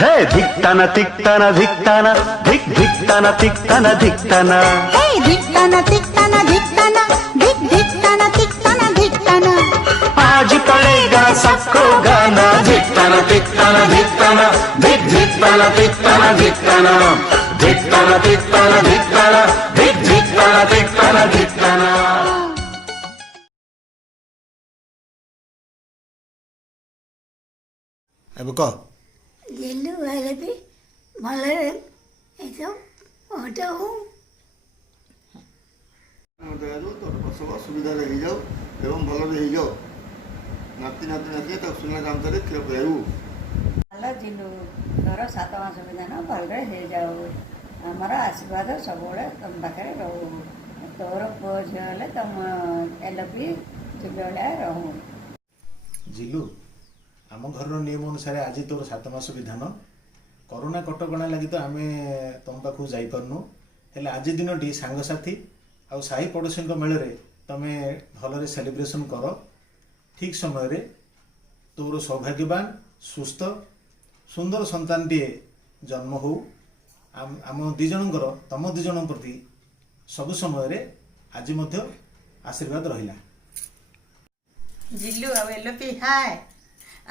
हे धिक्ताना तिक्ताना धिक्ताना धिक धिक्ताना तिक्ताना धिक्ताना हे धिक्ताना तिक्ताना धिक्ताना धिक धिक्ताना तिक्ताना धिक्ताना आज पड़ेगा सबको गाना धिक्ताना तिक्ताना धिक्ताना धिक धिक्ताना तिक्ताना धिक्ताना धिक्ताना तिक्ताना धिक्ताना धिक धिक्ताना तिक्ताना धिक्ताना। अब कह जिल्लू हेले भी भले एसब हटा हूँ तोर प्रसव सुविधा हो एवं भल हो नाती नाती नाती तो सुना काम करे क्षीर पियाबू हेलो जिल्लू तोर 7 मास विधान भलरे हो जाऊ आमर आशीर्वाद सब तुम पाखे रहू तोर पुओ झील हेल्ले तुम एलपी चुली भाया रहू। जिलू आम घर नियम अनुसार आज तोर 7 मास विधान कोरोना कटकणा लगी तो आम तुम पाखु जापरनु हेल्ले आज दिन सांगसाथी आउ साही पड़ोशी मेल तुम भलरे सेलिब्रेशन कर ठीक समय तोर सौभाग्यवान सुस्थ सुंदर संतान टे जन्म हो आम दिजणकर तुम दिजण प्रति सब समय आज आशीर्वाद रहिला। जिल्लू आ एलपी हाय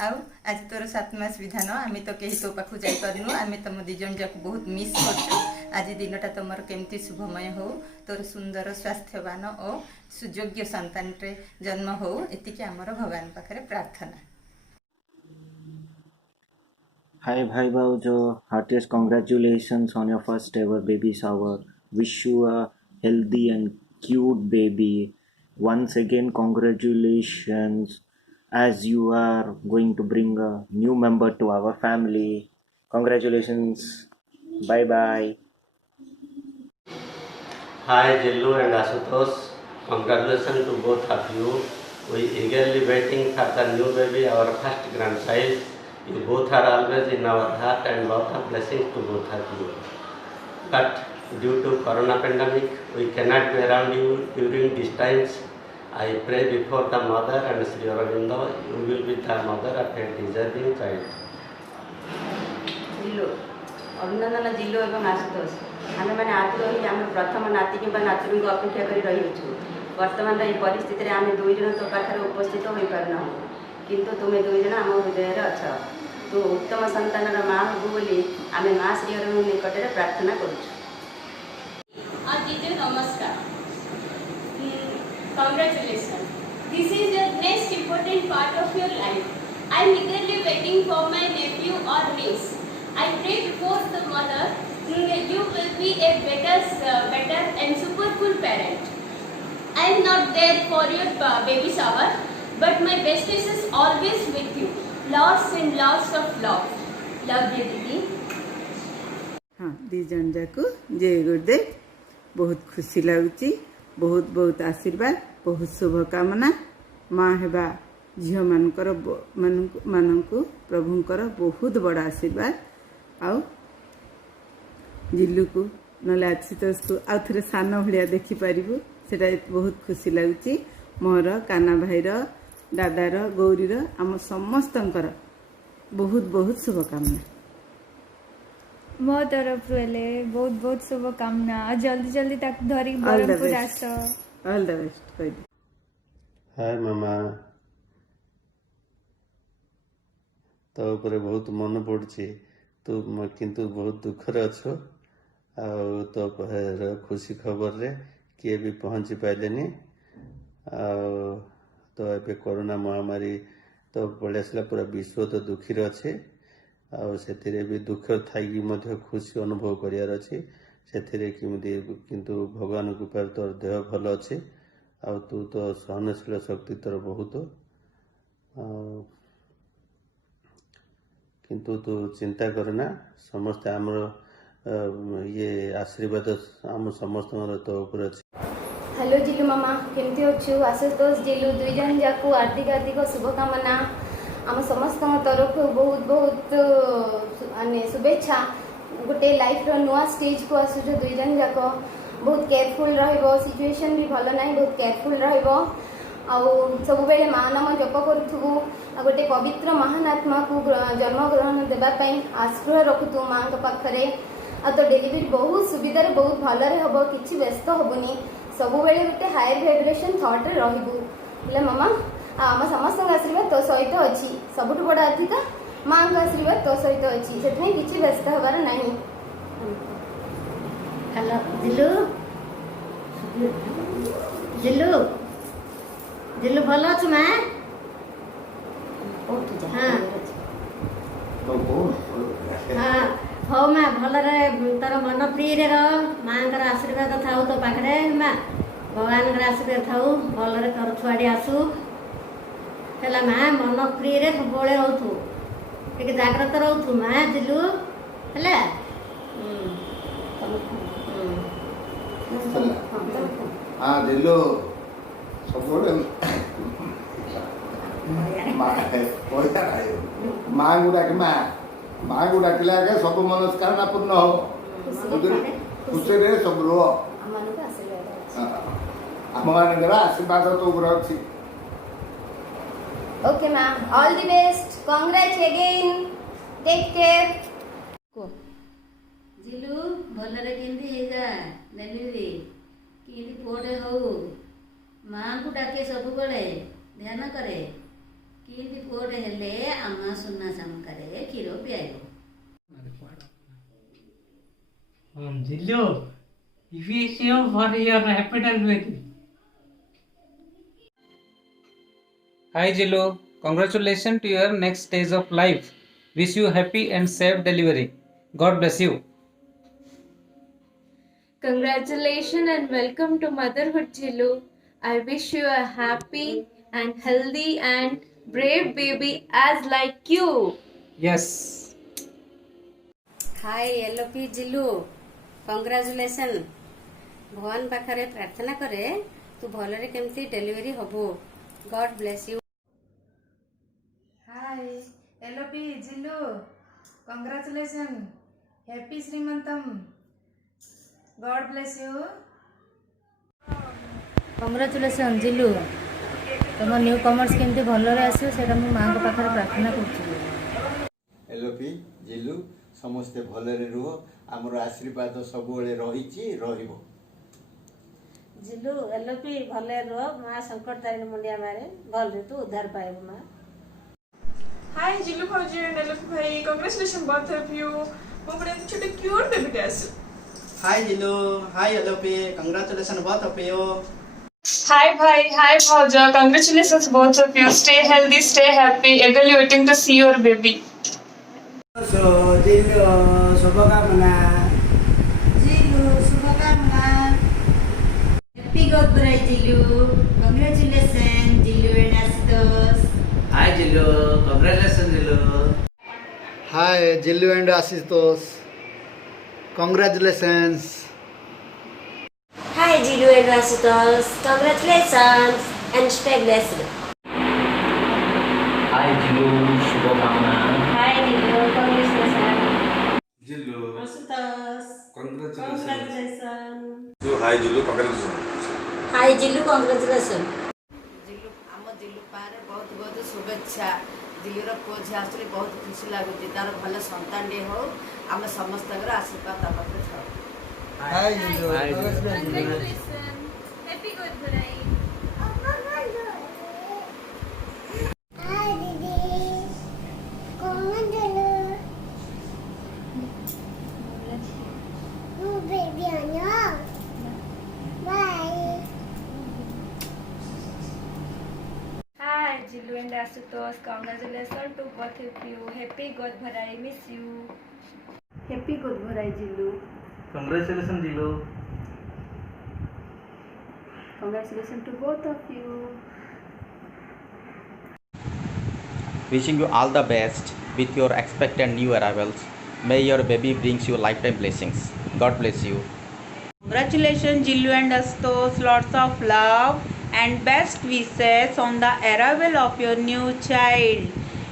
आउ आज तोर 7 मास विधान आम तो कहीं तो पाखु जापरनु आम तुम दिजन जाक बहुत मिस कर आज दिनटा तुम केमती शुभमय हो तोर सुंदर स्वास्थ्यवान और सुयोग्य संतान टे जन्म हो एतिके आमर भगवान पाखरे प्रार्थना। Hi Bhai Baujo, heartiest congratulations on your first ever baby shower. Wish you a healthy and cute baby. Once again congratulations as you are going to bring a new member to our family. Congratulations. Bye bye. Hi Jillu and Asutosh, congratulations to both of you. We eagerly waiting for the new baby, our first grandchild. You both are always in our heart and lot of blessings to both of you. But due to Corona pandemic, we cannot be around you during these times. I pray before the mother and Sri Aurobindo, you will be the mother of a deserving child. जिल्लू अभिनंदन जिल्लू एवं आशुतोष आम मैंने आतु रही आम प्रथम नाती कि नातुणी को अपेक्षा कर रही बर्तमान ये परिस्थिति में आम दुई जन तो पाखे उपस्थित हो पारना किंतु तुम्हें दुई जन आम हृदय अच्छा तू उत्तम संतान माँ हबू बोली आम माँ श्री अरविंद निकट में प्रार्थना करुँ। नमस्कार congratulations. This is the next important part of your life. I am eagerly waiting for my nephew or niece. I pray before the mother you will be a better and super cool parent. I am not there for your baby shower, but my best wishes always with you. Lots and lots of love. Love you, Didi. हाँ दिजन जाक जय गुरुदेव बहुत खुशी लगुच बहुत बहुत आशीर्वाद बहुत शुभकामना माँ हेबा झील मानक प्रभुंकर बहुत बड़ा आशीर्वाद आउ जिल्लू को ना आशुतोष को आउ थे सान भाया देखिपारू से बहुत खुशी लगुच मोर काना भाईर दादार गौरीर आम समस्तंकर बहुत बहुत शुभकामना मो तरफ बहुत बहुत शुभकामना जल्दी जल्दी तक धरी बरमपुर आस ऑल द बेस्ट कह दे। हाय मामा तो ऊपर बहुत मन पड़ुछि तू किंतु बहुत दुखरे अच्छो आउ तो खुशी खबर रे किए भी पहुंची पाइलेनी तो ए कोरोना महामारी तो पड़े आसला पूरा विश्व तो दुखी अच्छे आउ भी दुख थी खुशी अनुभव करार अच्छे से किंतु भगवान कृपा तोर देह भल अच्छे आ तू तो सहनशील शक्ति तोर बहुत किंतु तू चिंता करना समस्ते आम ये आशीर्वाद आम समस्त तो ऊपर अच्छे। हेलो जिल्लू मामा केमती अच्छु आशुतोष जिल्लू दुई जन जाकू हार्दिक हार्दिक शुभकामना आम समस्त तरफ बहुत बहुत माने शुभेच्छा गोटे लाइफ नुआ स्टेज को आसुच दुई जन जाक बहुत केयरफुल रहिबो सिचुएशन भी भल ना बहुत केयरफुल रहिबो सब बेले माँ नाम जप करूँ गोटे पवित्र महान आत्मा को जन्मग्रहण देवाई आश्रय रखुतु माँ पाखे आ तो डेलीवरी बहुत सुविधा बहुत भलरे हम कि व्यस्त हेनी सब बेले गोटे हायर भाइब्रेशन थट्रे रे मामा आम समस्त आशीर्वाद तो सहित अच्छी सबुठ बड़ा अधिका माँ का आशीर्वाद तो सहित अच्छी से किसी व्यस्त हबार ना। हेलो जिलू जिलू जिलू भल अच्छु माँ हाँ हाँ हो माँ भलरे तोर मन फ्री रे रह माँ आशीर्वाद थाऊ तो पाखे माँ भगवान आशीर्वाद थाऊ भलरे तोर छुआड़ी आसू है माँ मन फ्री रे सब रोथु टे जाग्रत रोथु माँ जिलू है हाँ जिलू सब माँ को डाक माँ को डाकिले आगे सब मनस्कामना पूर्ण हो खुशी रे सब रो आम मान आशीर्वाद तो गुरु अच्छी। Okay ma'am all the best congrats again take care Jilu भलरे केंदी हेगा डेलीवरी केंदी पोटे हो माँ को डाके सब बड़े ध्यान करे केंदी पोटे हेले आमा सुना साम करे खीरो पियाइबो Zillu, wish you for your happy delivery. Hi Zillu, congratulations to your next stage of life. Wish you happy and safe delivery. God bless you. Congratulations and welcome to motherhood, Zillu. I wish you a happy and healthy and brave baby as like you. Yes. Hi Elopi Jilu congratulation भगवान पाखरे प्रार्थना करे तू भलरे केमती delivery हबो god bless you. Hi Elopi Jilu congratulation happy Srimantham god bless you. Congratulation Jilu तुम new commerce केमती भलरे आसो सेटा मो माँ को पाखरे प्रार्थना करछि। एलोपी जिलू समस्ते भलरे रुह आमर आशीर्वाद सब रही रहिबो। जिलू एलोपी भले रुह माँ संकट तारिणी मुंडिया मारे भलरे तू उद्धार पाइबो माँ। हाय जिलू भाजी एंड एलोपी भाई कांग्रेचुलेशन बोथ ऑफ यू मो बड़े छोटे क्यूट बेबी आसु। Hi Jilu hi Elopi congratulation both of you. Hi भाई हाय भाजा congratulations both of you stay healthy stay happy eagerly waiting to see your baby। Jilu शुभकामना जिलू शुभकामना happy birthday Jilu congratulation Jilu and Ashutosh. Hi Jilu congratulation Jilu. Hi Jilu and Ashutosh congratulations. Hi Jilu and Ashutosh congratulations and stay blessed. Hi Jilu शुभकामना। Hi Jilu congratulation Jilu Ashutosh congratulation. Hi Jilu congratulation. Hi Jilu congratulation. जिलू आम जिलू पारे बहुत बहुत शुभेच्छा जिलूर पुओ झी आसुरी बहुत खुशी लगुच तार भल संतान टे हो आम समस्त आशीर्वाद ता पाखे थाउ। हाय जिलू Congratulations. Happy birthday. Hi Jilu and Asutosh, congratulations to both of you. Happy God Bharai, miss you. Happy God Bharai Jilu। Congratulations Jilu. Congratulations to both of you। Wishing you all the best with your expected new arrivals. May your baby brings you lifetime blessings. God bless you. Congratulations Jilu and Asutosh, lots of love and best wishes on the arrival of your new child.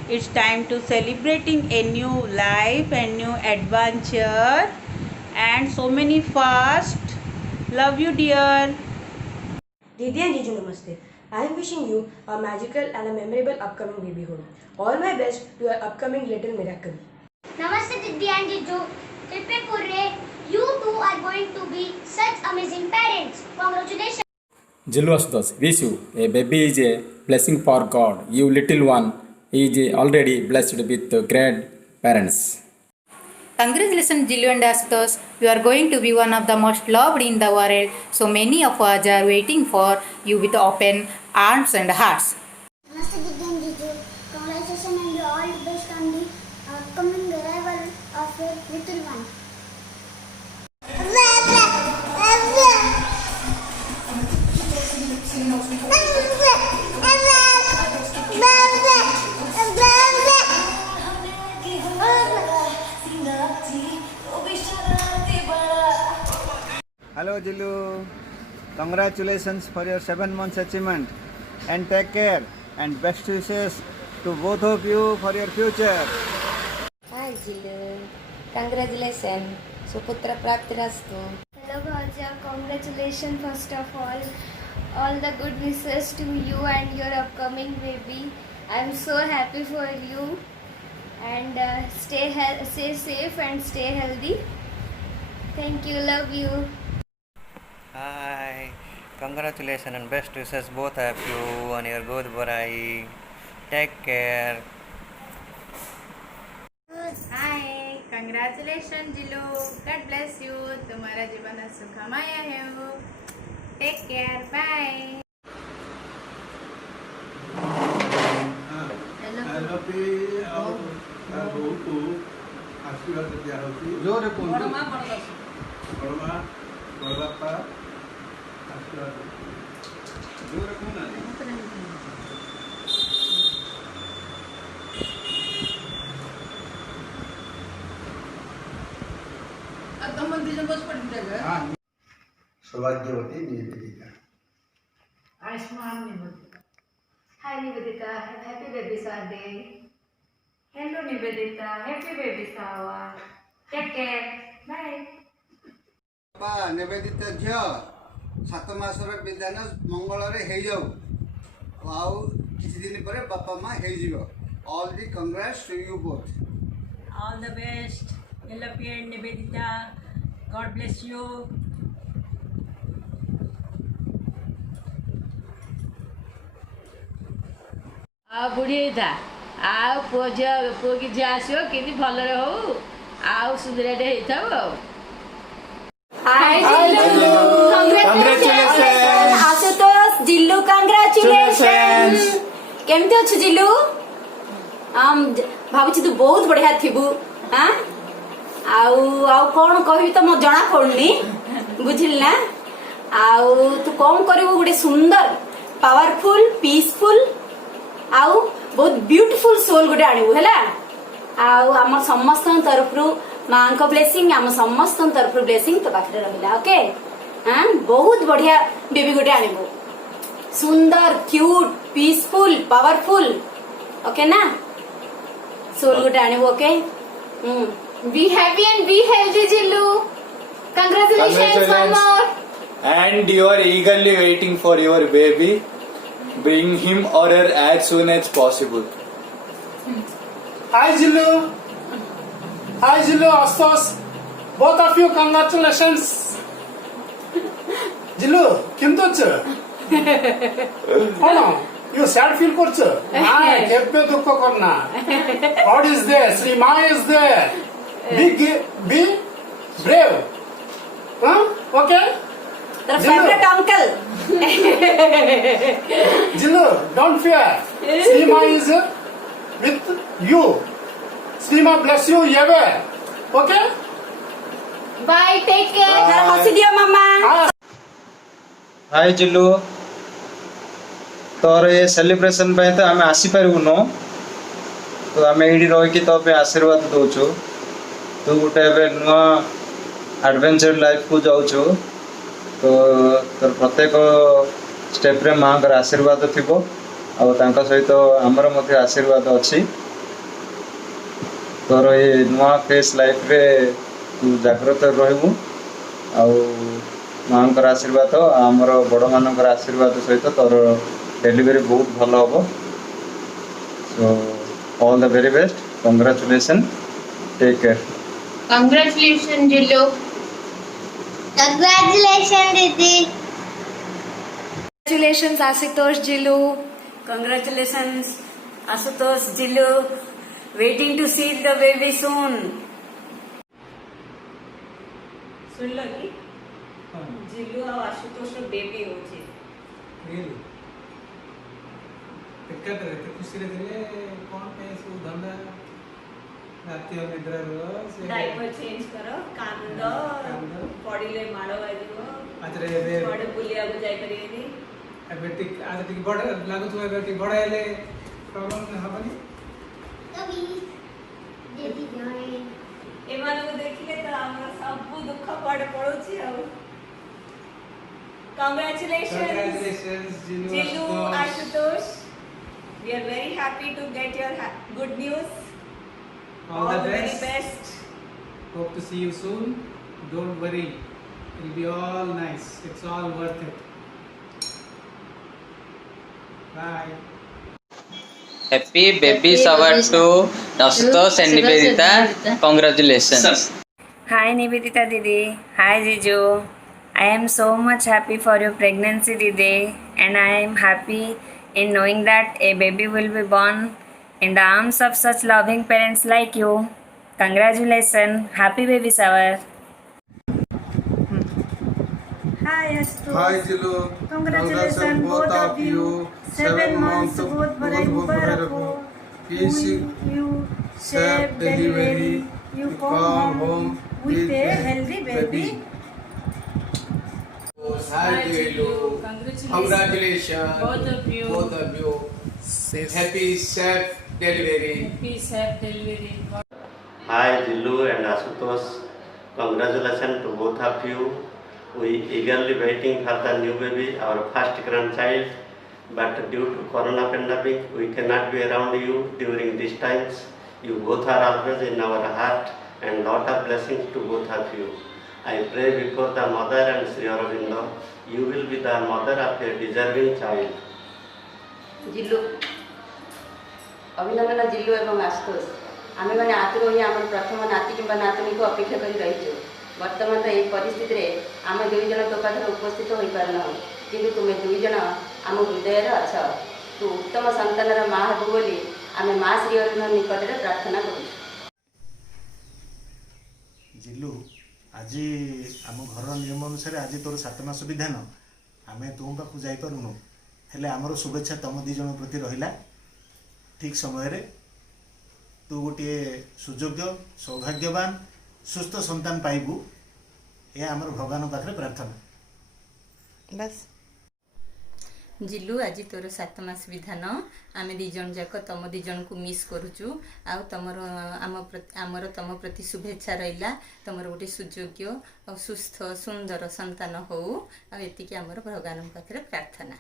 It's time to celebrating a new life and new adventure and so many first. Love you dear. दीदी and जीजू नमस्ते। I am wishing you a magical and a memorable upcoming babyhood. All my best to your upcoming little miracle. Namaste Diddy and Jiju. Kripe Kurre, you two are going to be such amazing parents. Congratulations. Jillu Asutosh, wish you a baby is a blessing for God. You little one is already blessed with great parents. Congratulations, Jillu and Asutosh. You are going to be one of the most loved in the world. So many of us are waiting for you with open arms and hearts. Namaste Diddy and Jiju. Congratulations and all the best on the upcoming arrival of your little one. Hello Jillu, congratulations for your 7 months achievement and take care and best wishes to both of you for your future. Hi Jillu, congratulations, Suputra Praptirastu. Hello Bhaja, congratulations first of all the good wishes to you and your upcoming baby. I am so happy for you and stay safe and stay healthy. Thank you, love you. Hi, congratulations and best wishes both of you on your good borai. Take care. Hi, congratulations Jillu. God bless you. तुम्हारा जीवन सुखमय हो. Take care. Bye. Hello ବହୁତୁ ଆଶୀର୍ବାଦ ଦିଆହେଉଛି ଜୋରରେ କୁହନ୍ତୁ ବଡ଼ ମା ବଡ଼ ବାପା ଆଶୀର୍ବାଦ ଜୋରରେ କୁହନାହାନ୍ତି सौभाग्यवती Nivedita Ayushman Nivedita. Hi Nivedita, happy baby shower day. Hello Nivedita, happy baby shower. Take care. Bye. ବାପା ନିବେଦିତ ଝିଅ 7 ମାସର ବିଧାନ ମଙ୍ଗଳରେ ହେଇଯାଉ ଆଉ କିଛି ଦିନ ପରେ ବାପା ମା ହେଇଯିବ. All the congrats to you both. All the best, Elopi and Nivedita. God bless you. ଆଉ ବୁଢ଼ୀ ହେଇଥା ଆଉ ପୁଅ କି ଝିଅ ଆସିବ କେମିତି ଭଲରେ ହଉ ଆଉ ସୁନ୍ଦରଟେ ହେଇଥାଉ ଆଉ. Hi Jillu, congratulations. Asutosh, Jillu, congratulations. କେମିତି ଅଛୁ ଜିଲୁ? ଭାବୁଛି ତୁ ବହୁତ ବଢିଆ ଥିବୁ. ଆଉ ଆଉ କଣ କହିବି ତ ମୋତେ ଜଣା ପଡୁନି, ବୁଝିଲି ନା? ଆଉ ତୁ କଣ କରିବୁ, ଗୋଟେ ସୁନ୍ଦର ପାୱାରଫୁଲ ପିସଫୁଲ ଆଉ ବହୁତ ବ୍ୟୁଟିଫୁଲ ସୋଲ ଗୋଟେ ଆଣିବୁ ହେଲା. ଆଉ ଆମ ସମସ୍ତଙ୍କ ତରଫରୁ ମାଙ୍କ ବ୍ଲେସିଂ, ଆମ ସମସ୍ତଙ୍କ ତରଫରୁ ବ୍ଲେସିଂ ତୋ ପାଖରେ ରହିଲା. ଓକେ, ବହୁତ ବଢିଆ ବେବି ଗୋଟେ ଆଣିବୁ, ସୁନ୍ଦର କ୍ୟୁଟ୍ ପିସଫୁଲ ପାୱାରଫୁଲ. ଓକେ ନା, ସୋଲ ଗୋଟେ ଆଣିବୁ. Okay, Be happy and be healthy Jillu. Congratulations one more. And you are eagerly waiting for your baby. Bring him or her as soon as possible. Hi Jillu. Hi Jillu, Asutosh. Both of you, congratulations. Jillu, କେମିତି ଅଛ? କଣ you sad feel করছ? না, কেবে দুঃখ কর না. God is there, Sri Ma is there. Be brave. Okay? Your favorite uncle. Jillu, don't fear. Sri Ma is with you. Sri Ma bless you ever. Okay? Bye, take care. ହସି ଦିଅ ମାମା. हाय जिल्लू, तोर ये सेलिब्रेशन पे तो आम आसीपारूनु, तो आम ये रही तो आशीर्वाद दौचु. तू गोटे नुआ एडवेंचर लाइफ को जाऊँ, तो तोर प्रत्येक स्टेप रे माँ का आशीर्वाद थी सहित आमर मध्य आशीर्वाद अच्छी. तोर ये नुआ फेस लाइफ रे तू जाग्रत रहबू. माँ आशीर्वाद आमर बड़ मान आशीर्वाद सहित तोर डेलीवरी बहुत भल हम so all the very best congratulation take care Congratulations, Jillu. Congratulations, Didi. Congratulations, Ashutosh Jilu. Congratulations, Ashutosh Jilu. Waiting to see the baby soon. सुनल कि जिलु आ आशुतोष रो बेबी होची रियली टिकट रहते खुशी रहते कौन पे सब धंधा राति और निद्रा रो डायपर चेंज करो कांद पड़िले माड़ बाजिबो आजरे एबे बड़ बुलिया को जाय करियनी एबे टिक आज टिक बड़ लागु तो एबे टिक बड़ हेले प्रॉब्लम हबनी कभी देवी जाए एमानको देखिले तो हमर सब दुख पड़ पड़ोची आ Congratulations, Jilu Ashutosh. We are very happy to get your good news. All the very best. best. Hope to see you soon. Don't worry, it'll be all nice. It's all worth it. Bye. Happy baby shower to Ashutosh and Nivedita. Congratulations. Hi Nivedita Didi. Hi Jiju. I am so much happy for your pregnancy Didi, and I am happy in knowing that a baby will be born in the arms of such loving parents like you. Congratulations. Happy baby shower. Hi Astu. Hi Jilu. Congratulations both of you. 7 months बहुत बड़े मुबारक हो. Peace, You safe delivery. You come home with a healthy baby. Hi Jilu. Congratulations. Both of you. Both of you. Happy safe delivery. Happy safe delivery. Hi Jilu and Ashutosh. Congratulations to both of you. We eagerly waiting for the new baby, our first grandchild. But due to Corona pandemic, we cannot be around you during these times. You both are always in our heart, and lot of blessings to both of you. I pray before the mother and Sri Aurobindo, you will be the mother of a deserving child. जिल्लु अभिनंदन जिल्लु एवं आशुतोष आमे माने आतुर होई हमर प्रथम नाती किंबा नातनी को अपेक्षा करि रहिछु वर्तमान रे परिस्थिति रे आमे दुई जन तो पाखरे उपस्थित होई पारना किंतु तुमे दुई जन आम हृदय रे अछ तू उत्तम संतानर मां हेबु बोली आमे मां श्री अरुण निकट रे प्रार्थना करू जिल्लु आज आम घर नियम अनुसार आज तोर 7 मास विधान आमे तुम पाखु जाई पारुनु हेले आमर शुभेच्छा तुम दी जन प्रति रहिला ठीक समय रे तू गोटे सुयोग्य सौभाग्यवान सुस्थ संतान पाइबू ये आमर भगवान पाखरे प्रार्थना बस जिलु आज तोर 7 मास विधान आमे दी जन जाक तम दी जन को मिस करूचु आ तमर आमर तम प्रति शुभेच्छा रहिला तमर गोटे सुयोग्य और सुस्थ सुंदर संतान हो आ एतिकी आमर भगवान पाखरे प्रार्थना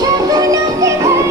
Shut up,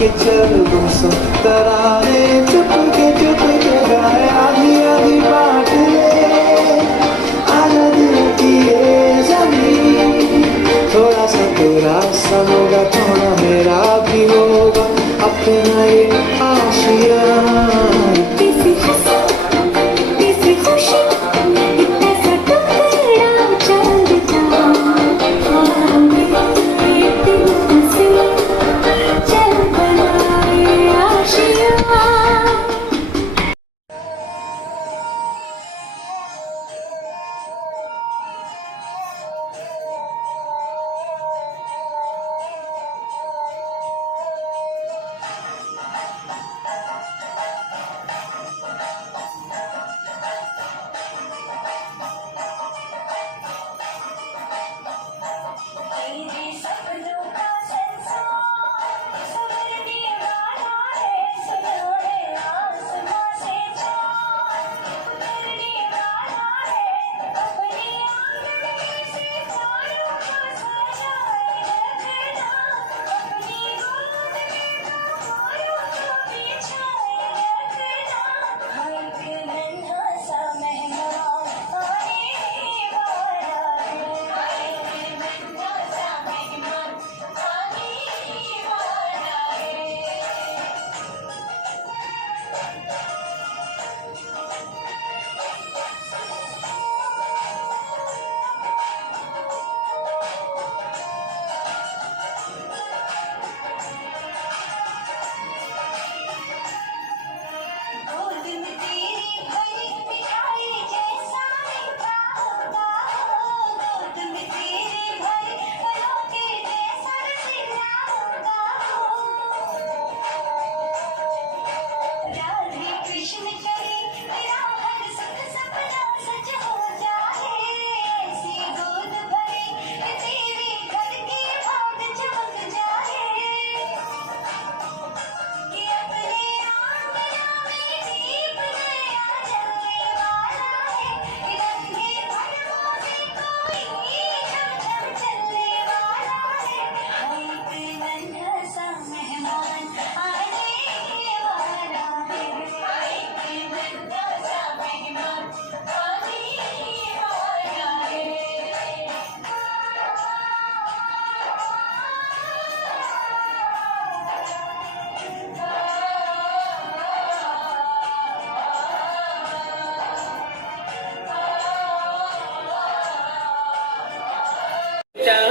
के चल बसो तराने चुपके गाए आधी आधी बात ले आजा दिल की ये जमीन थोड़ा सा तेरा सा होगा थोड़ा मेरा भी होगा अपना ये आशिया किसी हंसी किसी खुशी इतना सा टुकड़ा चांद का ये दिल से चल बनाए आशिया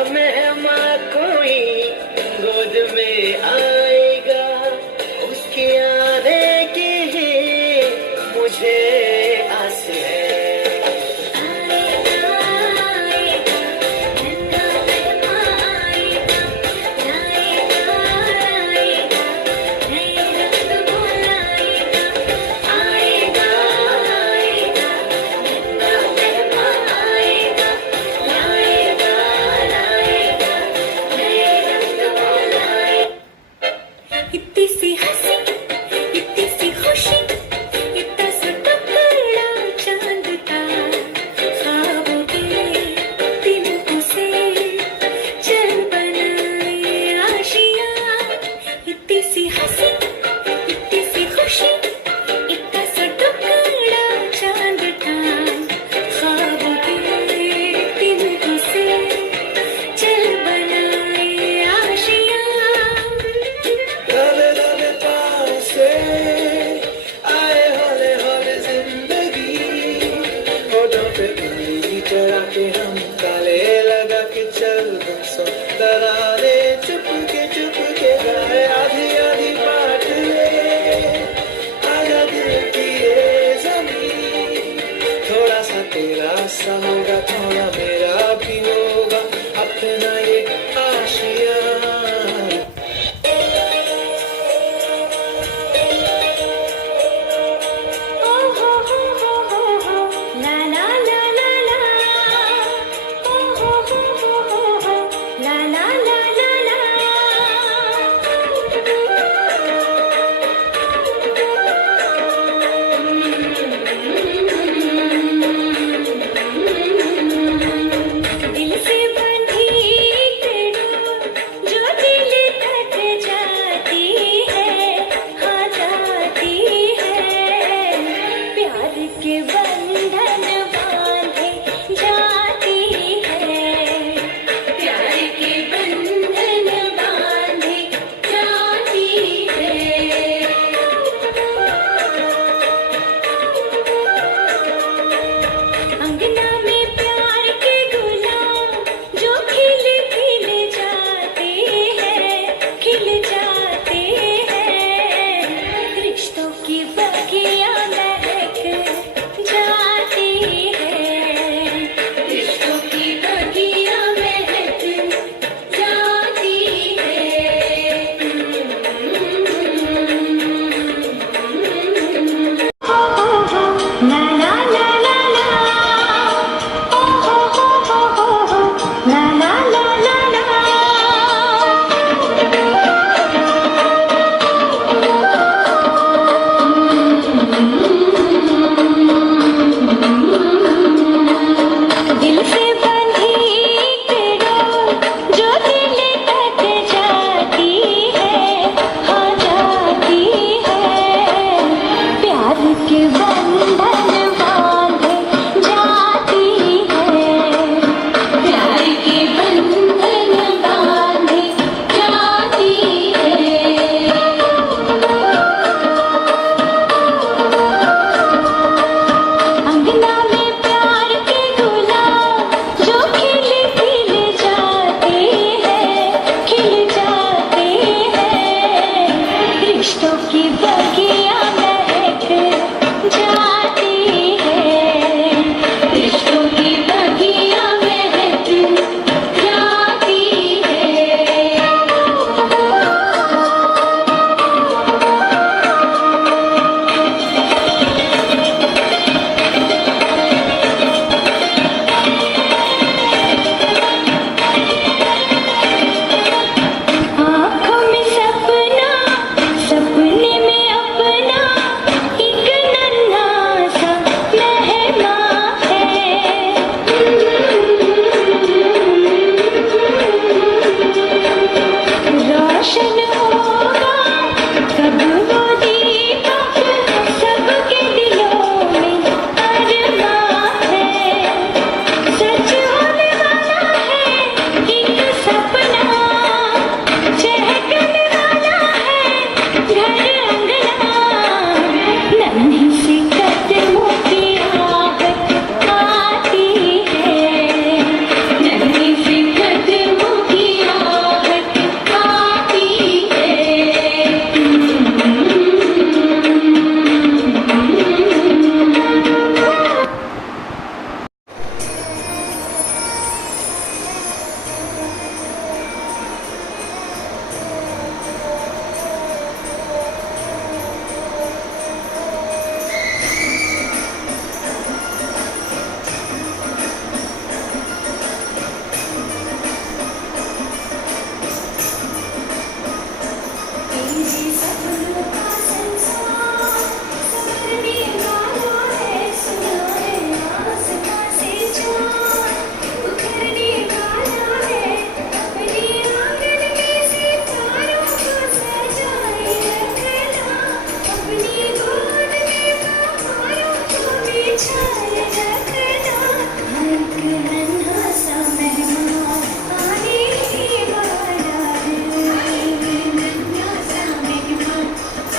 मेहमान कोई गोद में आएगा उसके आने की ही मुझे आस है इतनी सी हंसी इतनी सी खुशी इतना सा टुकड़ा चांद का ख्वाबों के दिनों से चल बनाए आशिया इतनी सी हंसी इतनी सी खुशी इतना सा टुकड़ा चांद का ख्वाबों के दिनों से चल बनाए आशिया रिश्तों की बगिया महक जाती है, रिश्तों की बगिया महक जाती है। आँखों में सपना, सपने में अपना एक नन्हा सा मेहमान है। रोशन होगा कब वो दीपक, सबके दिलों में अरमान है। सच होने वाला है एक सपना, चहकने वाला है घर अंगना। नन्ही सी कदमों की आहट आती है, नन्ही सी कदमों की आहट आती है। तेरे सपनों का संसार संवरने वाला है, सुना है आसमां से चाँद उतरने वाला है। अपने आंगन में सितारों को सजाए रखना, अपनी गोद में बहारों को बिछाए रखना। हर एक नन्हा सा मेहमान आने ही वाला है, नन्हा सा मेहमान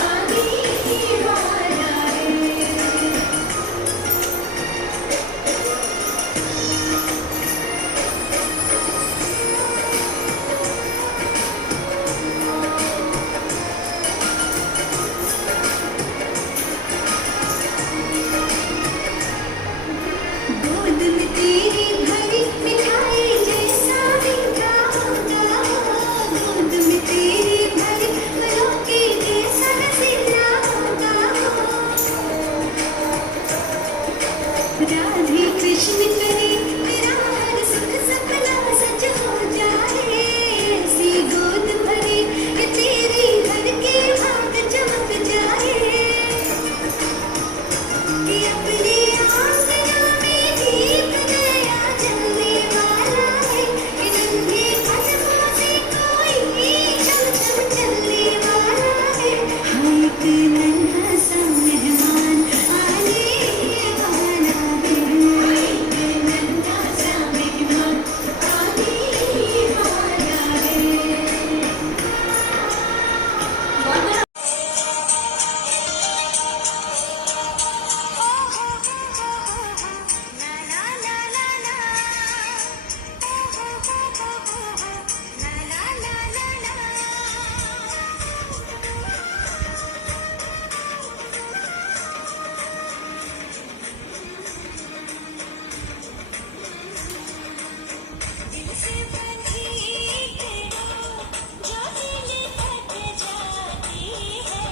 आने ही वाला है। गोद में तेरी भरी मिठाई जैसा मीठा होगा, गोद में तेरी भरी फलों के जैसा रसीला होगा। राधे कृष्ण करे तेरा हर सुख सपना सच हो जाए, ऐसी गोद भरे कि तेरे घर के भाग चमक जाए। कि अपने आंगनों में दीप नया जलने वाला है, कि नन्हे कदमों से कोई चम चम चलने वाला है। हाँ, एक नन्हा सा मेहमान आने वाला है, एक नन्हा सा मेहमान आने वाला है। दिल से बंधी जो दिल तक जाती है,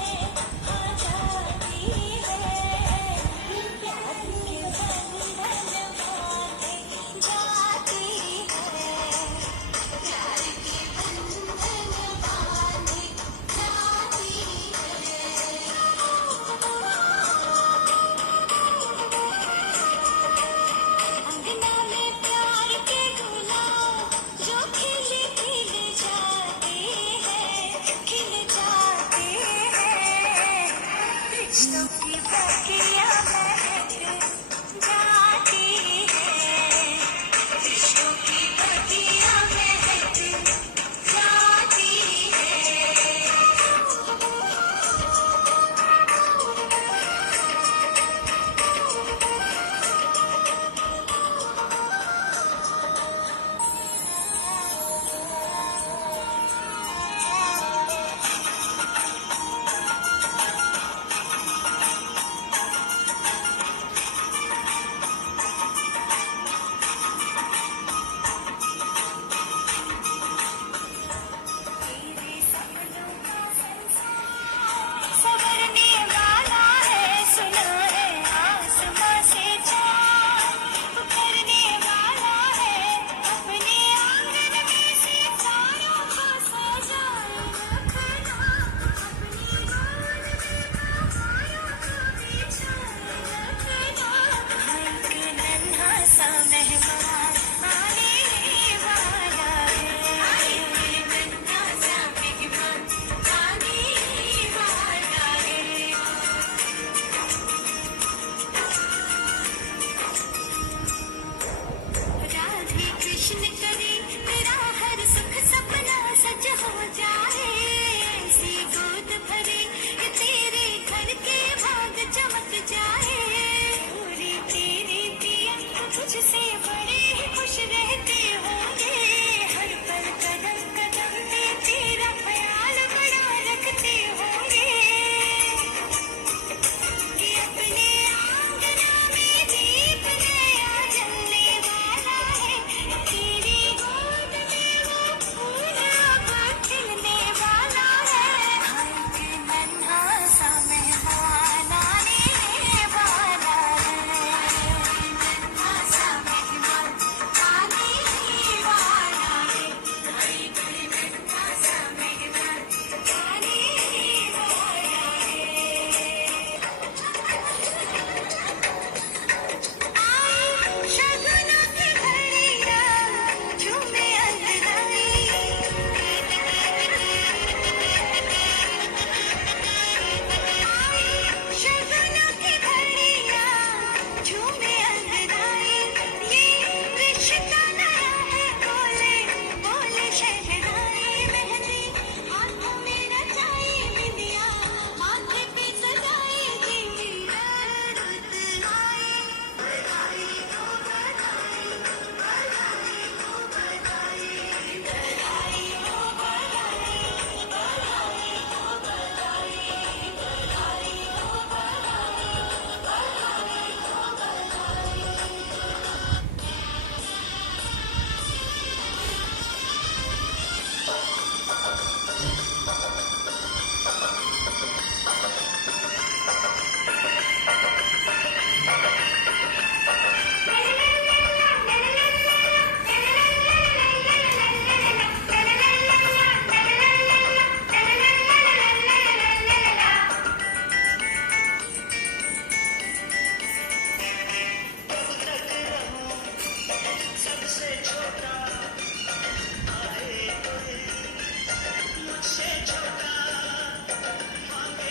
हाँ जाती है। प्यार के बंधन बांधे जाती है, प्यार के बंधन बांधे जाती है। अंगना में प्यार के गुलाब जो खिल खिल जाते हैं, खिल जाते हैं। रिश्तों की बगिया महक जाती है, रिश्तों की बगिया महक जाती है।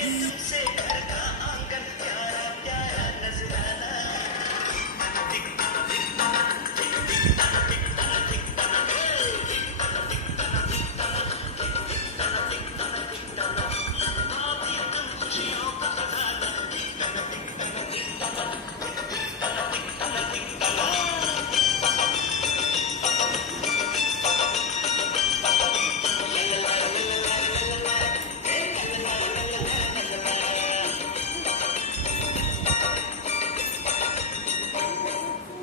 तुमसे